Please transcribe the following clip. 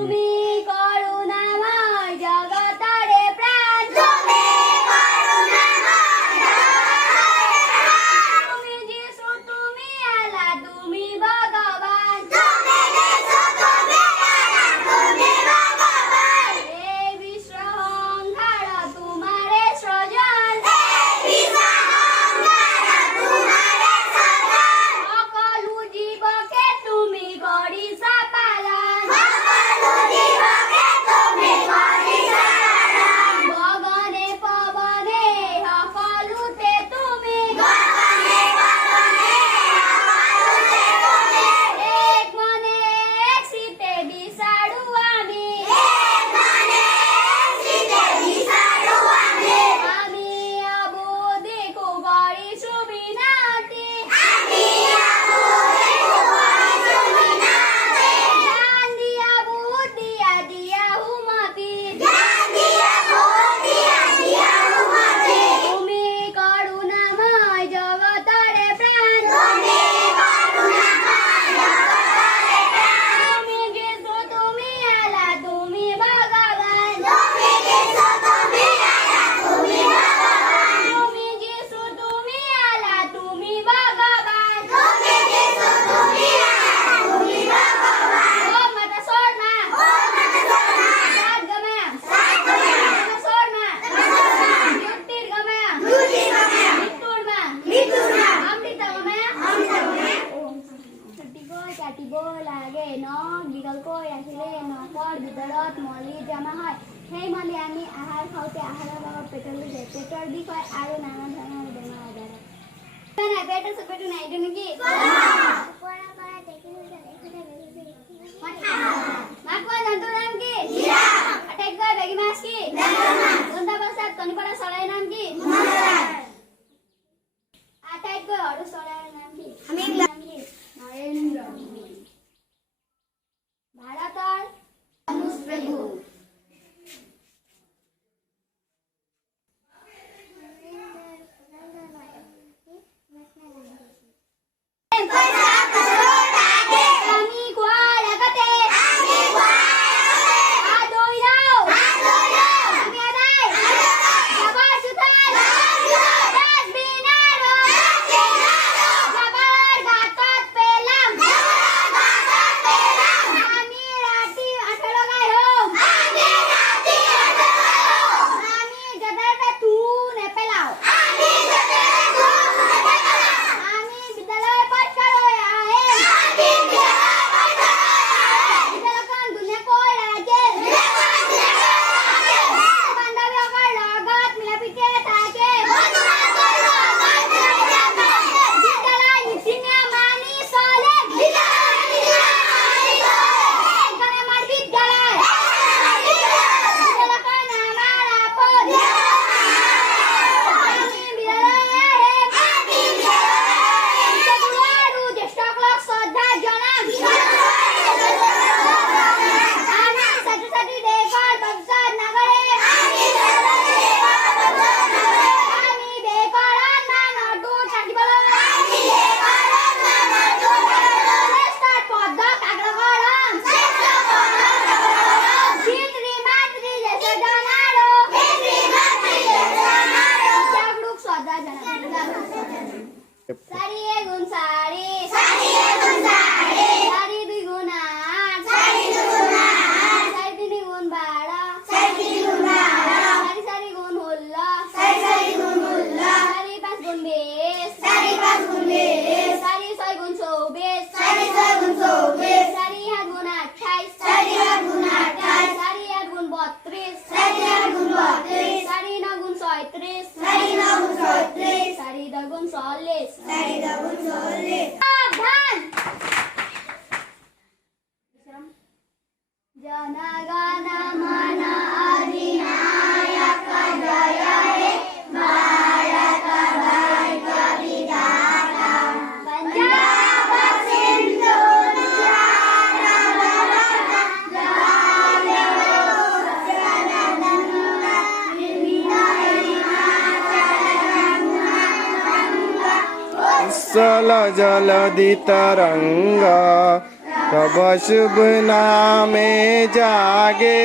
তুমি করুণাময় জগতরে প্রাণ, তুমি করুণাময় জগতরে প্রাণ, তুমি যিশু তুমি আল্লাহ তুমি ভগবান, তুমি যিশু তুমি আল্লাহ তুমি ভগবান, এই বিশ্ব সংসার তোমারে সৃজন, এই বিশ্ব সংসার তোমারে সৃজন, সকলো জীবকে তুমি কৰিছা পালন, সকলো জীবকে তুমি কৰিছা পালন, গগনে পৱনে সকলোতে তুমি, গগনে পৱনে সকলোতে তুমি, এক মনে এক চিতে বিচাৰো আমি, এক মনে এক চিতে বিচাৰো আমি অবুদিকো কৰিছো বিনতি, আমি অবুদিকো কৰিছো বিনতি, জ্ঞান দিয়া বুদ্ধিয়া দিয়া সুমতি, জ্ঞান দিয়া বুদ্ধিয়া দিয়া সুমতি, তুমি করুণাময় জগতরে প্রাণ, তুমি করুণাময় জগতরে প্রাণ, তুমি যিশু তুমি আল্লাহ তুমি ভগবান, তুমি যিশু তুমি আল্লাহ তুমি ভগবান, তুমি যিশু তুমি আল্লাহ তুমি ভগবান, তুমি যিশু তুমি আল্লাহ তুমি ভগবান, ওম মাতা সোরমা, ওম মাতা সোরমা, সাত গমা, সাত গমা, মাতা সোরমা, মাতা সোরমা, যুক্তির গমা, যুক্তির গমা, মৃত্যুর মা, মৃত্যুর মা, অমৃত গমা, অমৃত গমা, ওম কাটিব লাগে নখ দীঘলকৈ ৰাখিলে নখৰ ভিতৰত মলি জমা হয়, সেই মলি আমি আহাৰ খাওঁতে আহাৰৰ লগত পেটলৈ যায়, পেটৰ বিষ হয় আৰু নানা ধৰণৰ বেমাৰ আজাৰ হয়। পেটৰ চপেটো নাই এইটো নেকি? মাকোৱা জন্তুৰ নাম কি? আটাইতকৈ বেগী মাছ কি? জন্তা পশ্চাত কণী পৰা চৰাইৰ নাম কি? আটাইতকৈ সৰু চৰাইৰ নাম কি? নৰেন্দ্ৰ। ভাৰতৰ অনুপ্ৰভু আমি কোৱাৰ আগতে আদৰি লওঁ, আমি আদায় জাবৰ জোথৰ ডাষ্টবিন আৰু জাবৰ গাঁতত পেলাম, আমি ৰাতি আঁঠু লগাই শুম, আমি য'তে ত'তে থু নেপেলাওঁ, আমি বিদ্যালয় পৰিষ্কাৰ হৈ আহিম, বিদ্যালয়খন ধুনীয়াকৈ ৰাখিম, বান্ধৱীসকলৰ লগত মিলাপ্ৰীতিৰে থাকিম, বিদ্যালয় নীতি নিয়ম মানি চলিম, এইখন আমাৰ বিদ্যালয়, বিদ্যালয়খন আমাৰ আপোন, আমি বিদ্যালয়লৈ আহিম, শিক্ষকগুৰু আৰু জ্যেষ্ঠসকলক শ্ৰদ্ধা জনাম, আমি ছাত্ৰ-ছাত্ৰী দেশৰ ভৱিষ্যত নাগৰিক, আমি দেশৰ সন্মানটো থাকিবলৈ শ্ৰেষ্ঠ পদক আগ্ৰহ কৰিম, পিতৃ-মাতৃ জ্যেষ্ঠজন আৰু শিক্ষকগুৰুক শ্ৰদ্ধা জনাম। 4 গুণ 4, 4 2 গুণ 8, 4 3 গুণ 12, 4 4 গুণ 16, 4 5 গুণ 20, 4 6 গুণ 24, 4 7 গুণ 28, 4 8 গুণ 28, 4 9 গুণ 32, 4 10 গুণ 36, 4 11 গুণ 32, 4 গুণ 40, সাবধান। জনগণ মন অধিনায়ক জয় হে ভাৰত ভাগ্য বিধাতা, পঞ্জাব সিন্ধু सल जलधि तरंगा कब शुभ नामे जागे